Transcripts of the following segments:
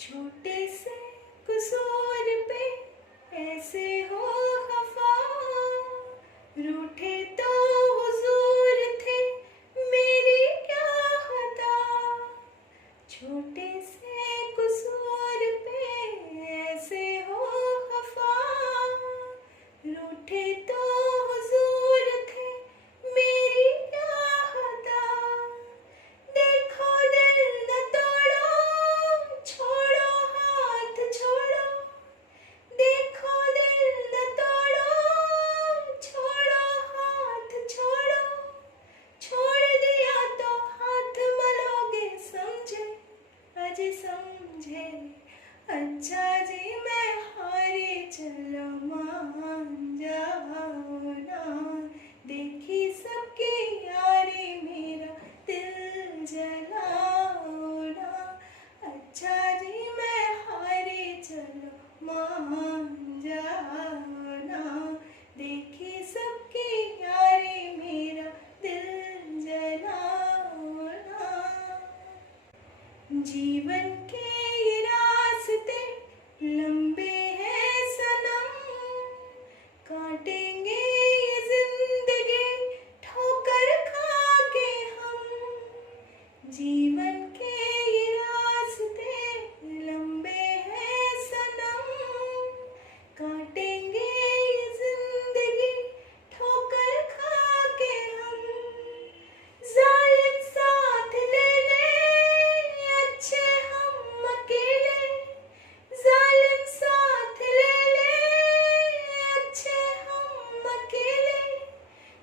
छोटे से कसूर पे ऐसे हो खफा, रूठे तो हुजूर थे, मेरी क्या खता। छोटे से कसूर पे ऐसे हो खफा, रूठे तो हुजूर थे, मेरी क्या खता। देखो दिल न तोड़ो, छोड़ो हाथ छोड़ो। देखो दिल न तोड़ो, छोड़ो हाथ छोड़ो। छोड़ दिया तो हाथ मलोगे, समझे अजी समझे। अच्छा जी मैं हारी, चलो मान जाओ ना। देखी सबकी यारी, मेरा दिल जलाओ ना। अच्छा जी मैं हारी, चलो मान जाओ ना। देखी सबकी यारी, मेरा दिल जलाओ ना। जीवन के ये रास्ते लंबे हैं सनम, काटेंगे ये जिंदगी ठोकर खा के हम। जीवन के ये रास्ते लंबे हैं सनम, काटेंगे ये जिंदगी ठोकर खा के हम। जालिम साथ ले ले, अच्छे हम अकेले। जालिम साथ ले ले, अच्छे हम अकेले।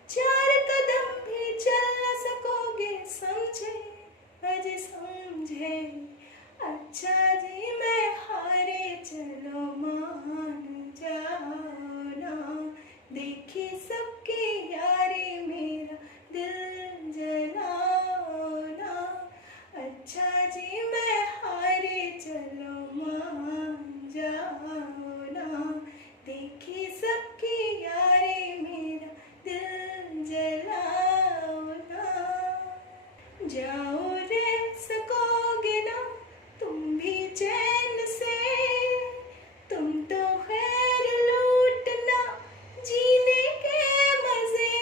चार कदम भी चल न सकोगे, समझे अजी समझे। अच्छा जी मैं हारे, चलो मान जाओ ना। देखी सबकी यारी, मेरा दिल जलाओ ना। अच्छा जी मैं हारे, चलो मान जाओ ना। देखी सबकी यारी, मेरा दिल जलाओ ना। जाओ रे सकोगे ना तुम भी चैन से, तुम तो खैर लूटना जीने के मजे।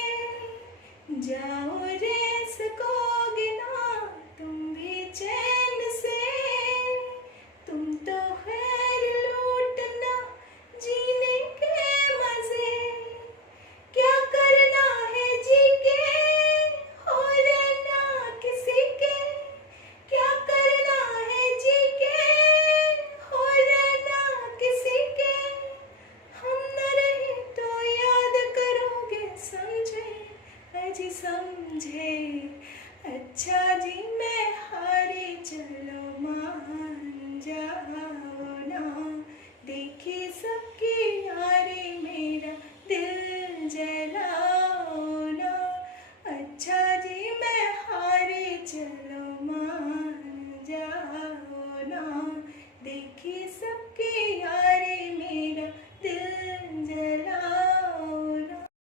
जाओ रे सकोगे ना तुम भी चैन से, तुम तो खैर लूटना जीने के मजे। क्या करना है जी के, हो रहना किसी के। क्या करना है जी के, हो रहना किसी के। हम न रहे तो याद करोगे, समझे अजी समझे। अच्छा जी मैं हारी, चलो मान जाओ ना।